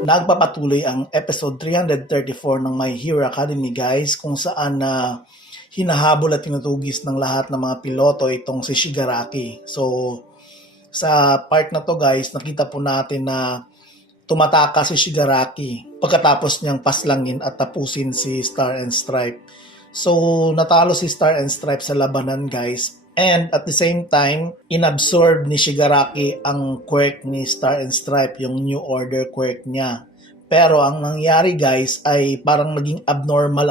Nagpapatuloy ang episode 334 ng My Hero Academy guys, kung saan hinahabol at tinutugis ng lahat ng mga piloto itong si Shigaraki. So sa part na to guys, nakita po natin na tumataka si Shigaraki pagkatapos niyang paslangin at tapusin si Star and Stripe. So natalo si Star and Stripe sa labanan guys. And at the same time, inabsorb ni Shigaraki ang quirk ni Star and Stripe, yung New Order quirk niya. Pero ang nangyari guys ay parang naging abnormal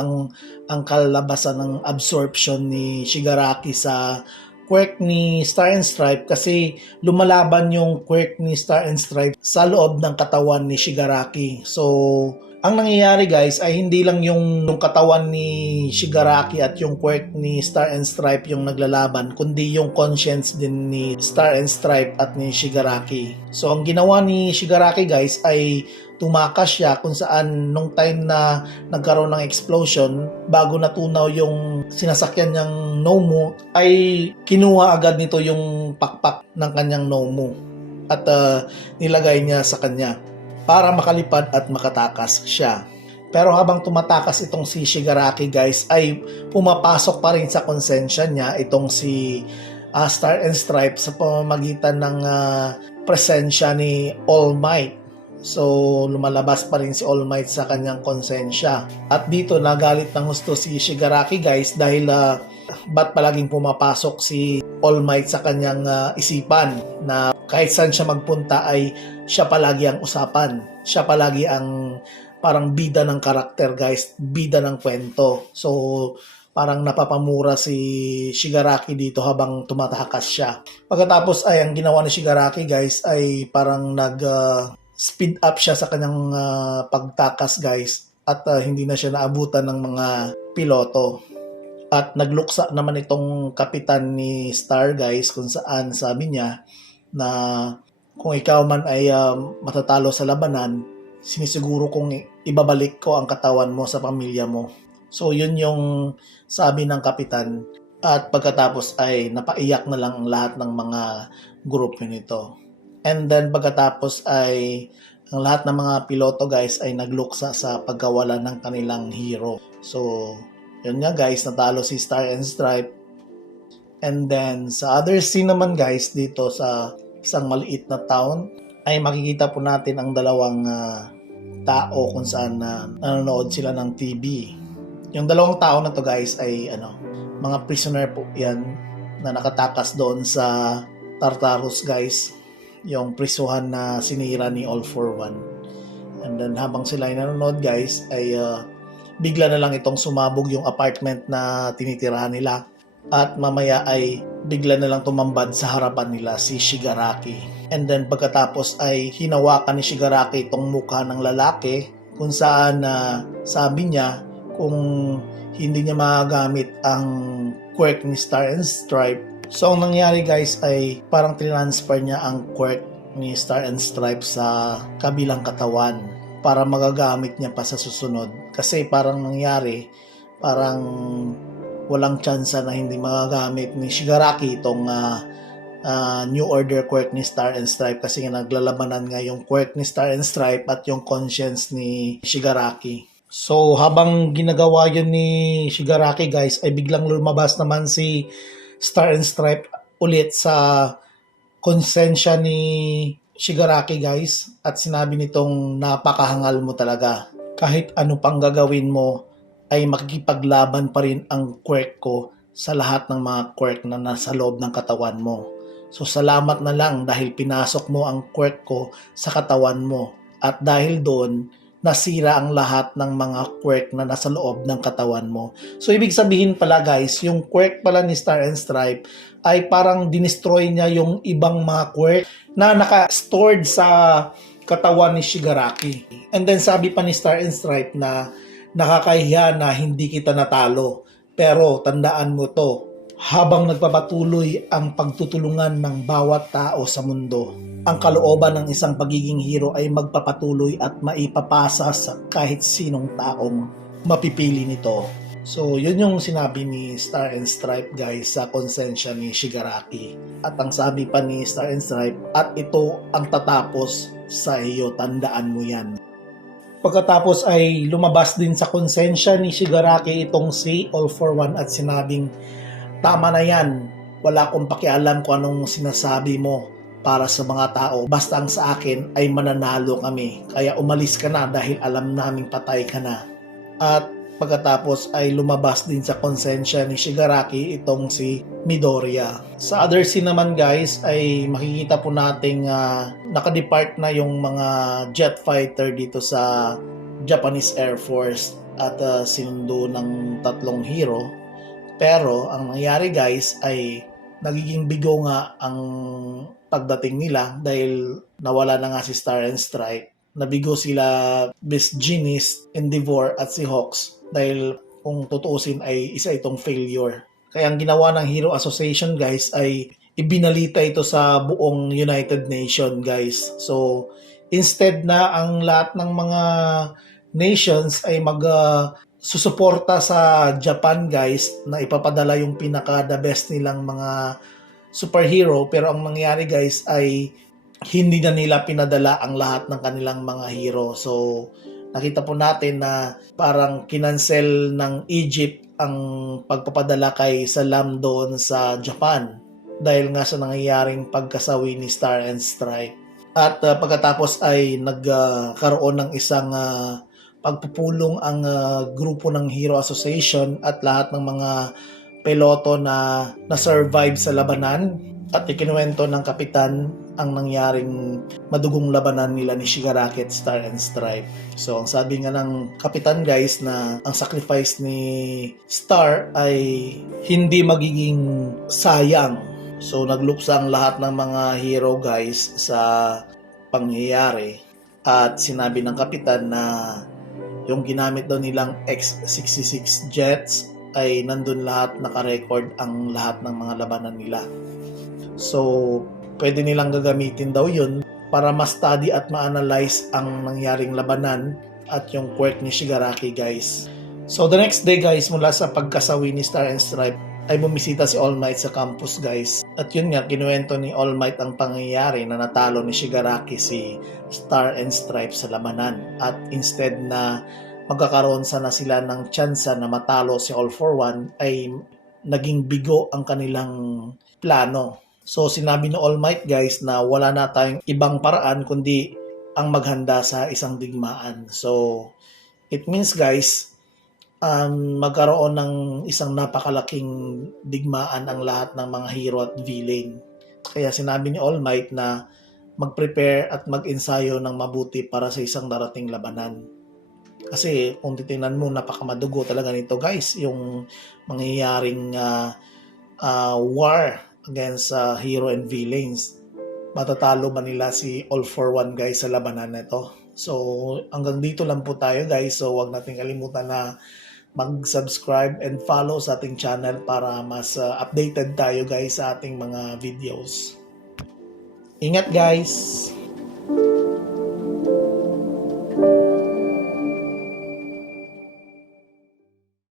ang kalabasan ng absorption ni Shigaraki sa quirk ni Star and Stripe, kasi lumalaban yung quirk ni Star and Stripe sa loob ng katawan ni Shigaraki. So ang nangyayari guys ay hindi lang yung katawan ni Shigaraki at yung quirk ni Star and Stripe yung naglalaban, kundi yung conscience din ni Star and Stripe at ni Shigaraki. So ang ginawa ni Shigaraki guys ay tumakas siya, kung saan nung time na nagkaroon ng explosion, bago natunaw yung sinasakyan niyang Nomu, ay kinuha agad nito yung pakpak ng kanyang Nomu at nilagay niya sa kanya para makalipad at makatakas siya. Pero habang tumatakas itong si Shigaraki guys, ay pumapasok pa rin sa konsensya niya itong si Star and Stripe sa pamamagitan ng presensya ni All Might. So lumalabas pa rin si All Might sa kanyang konsensya. At dito nagalit ng gusto si Shigaraki guys, dahil ba't palaging pumapasok si All Might sa kanyang isipan, na kahit saan siya magpunta ay siya palagi ang usapan. Siya palagi ang parang bida ng karakter guys, bida ng kwento. So parang napapamura si Shigaraki dito habang tumatakas siya. Pagkatapos ay ang ginawa ni Shigaraki guys ay parang speed up siya sa kanyang pagtakas guys, at hindi na siya naabutan ng mga piloto. At nagluksa naman itong kapitan ni Star guys, kung saan sabi niya na kung ikaw man ay matatalo sa labanan, sinisiguro kong ibabalik ko ang katawan mo sa pamilya mo. So yun yung sabi ng kapitan, at pagkatapos ay napaiyak na lang ang lahat ng mga grupo nito. And then pagkatapos ay ang lahat ng mga piloto guys ay nagluksa sa pagkawala ng kanilang hero. So yun nga guys, natalo si Star and Stripe. And then sa other scene naman guys, dito sa isang maliit na town, ay makikita po natin ang dalawang tao kung saan nanonood sila ng TV. Yung dalawang tao na to guys ay mga prisoner po yan na nakatakas doon sa Tartarus guys, yung prisuhan na sinira ni All for One. And then habang sila ay nanonood guys, ay bigla na lang itong sumabog yung apartment na tinitirahan nila, at mamaya ay bigla na lang tumambad sa harapan nila si Shigaraki. And then pagkatapos ay hinawakan ni Shigaraki itong mukha ng lalaki, kung saan sabi niya kung hindi niya magagamit ang quirk ni Star and Stripe. So ang nangyari guys ay parang transfer niya ang quirk ni Star and Stripe sa kabilang katawan para magagamit niya pa sa susunod. Kasi parang nangyari, parang walang tsansa na hindi magagamit ni Shigaraki itong New Order quirk ni Star and Stripe, kasi naglalabanan nga yung quirk ni Star and Stripe at yung conscience ni Shigaraki. So habang ginagawa yun ni Shigaraki guys, ay biglang lumabas naman si Star and Stripe ulit sa konsensya ni Shigaraki guys, at sinabi nitong napakahangal mo talaga. Kahit ano pang gagawin mo ay makikipaglaban pa rin ang quirk ko sa lahat ng mga quirk na nasa loob ng katawan mo. So salamat na lang dahil pinasok mo ang quirk ko sa katawan mo, at dahil doon nasira ang lahat ng mga quirk na nasa loob ng katawan mo. So ibig sabihin pala guys, yung quirk pala ni Star and Stripe ay parang dinestroy niya yung ibang mga quirk na naka-stored sa katawan ni Shigaraki. And then sabi pa ni Star and Stripe na nakakahiya na hindi kita natalo, pero tandaan mo to, habang nagpapatuloy ang pagtutulungan ng bawat tao sa mundo, ang kalooban ng isang pagiging hero ay magpapatuloy at maipapasa sa kahit sinong taong mapipili nito. So, yun yung sinabi ni Star and Stripe guys sa konsensya ni Shigaraki. At ang sabi pa ni Star and Stripe, at ito ang tatapos sa iyo, tandaan mo yan. Pagkatapos ay lumabas din sa konsensya ni Shigaraki itong si All for One at sinabing, tama na yan, wala akong pakialam kung anong sinasabi mo para sa mga tao. Basta ang sa akin ay mananalo kami. Kaya umalis ka na dahil alam naming patay ka na. At pagkatapos ay lumabas din sa konsensya ni Shigaraki itong si Midoriya. Sa other scene naman guys ay makikita po nating nakadepart na yung mga jet fighter dito sa Japanese Air Force at sinundo ng tatlong hero. Pero ang nangyari guys ay nagiging bigo nga ang pagdating nila dahil nawala na nga si Star and Stripe. Nabigo sila Miss Genius, Endeavor at si Hawks dahil kung tutuusin ay isa itong failure. Kaya ang ginawa ng Hero Association guys ay ibinalita ito sa buong United Nation guys. So instead na ang lahat ng mga nations ay susuporta sa Japan guys na ipapadala yung pinaka the best nilang mga superhero, pero ang nangyari guys ay hindi na nila pinadala ang lahat ng kanilang mga hero. So nakita po natin na parang kinancel ng Egypt ang pagpapadala kay Salam doon sa Japan dahil nga sa nangyayaring pagkasawi ni Star and Stripe. At pagkatapos ay nagkaroon ng isang pagpupulong ang grupo ng Hero Association at lahat ng mga piloto na na-survive sa labanan at ikinuwento ng kapitan ang nangyaring madugong labanan nila ni Shigaraki at Star and Stripe. So ang sabi nga ng kapitan guys na ang sacrifice ni Star ay hindi magiging sayang. So nagluksa ang lahat ng mga hero guys sa pangyayari at sinabi ng kapitan na yung ginamit daw nilang X-66 jets ay nandun lahat, naka-record ang lahat ng mga labanan nila. So, pwede nilang gagamitin daw yun para ma-study at ma-analyze ang nangyaring labanan at yung quirk ni Shigaraki guys. So, the next day guys, mula sa pagkasawi ni Star and Stripe, ay bumisita si All Might sa campus guys. At yun nga, kinuwento ni All Might ang pangyayari na natalo ni Shigaraki si Star and Stripe sa labanan. At instead na magkakaroon sana sila ng tsansa na matalo si All for One, ay naging bigo ang kanilang plano. So sinabi ni All Might guys na wala na tayong ibang paraan kundi ang maghanda sa isang digmaan. So it means guys, magkaroon ng isang napakalaking digmaan ang lahat ng mga hero at villain. Kaya sinabi ni All Might na mag-prepare at mag-ensayo ng mabuti para sa isang darating labanan. Kasi kung titingnan mo, napakamadugo talaga nito guys, yung mangyayaring war against hero and villains. Matatalo ba nila si All for One guys sa labanan nito? So hanggang dito lang po tayo guys. So wag nating kalimutan na mag-subscribe and follow sa ating channel para mas updated tayo guys sa ating mga videos. Ingat guys!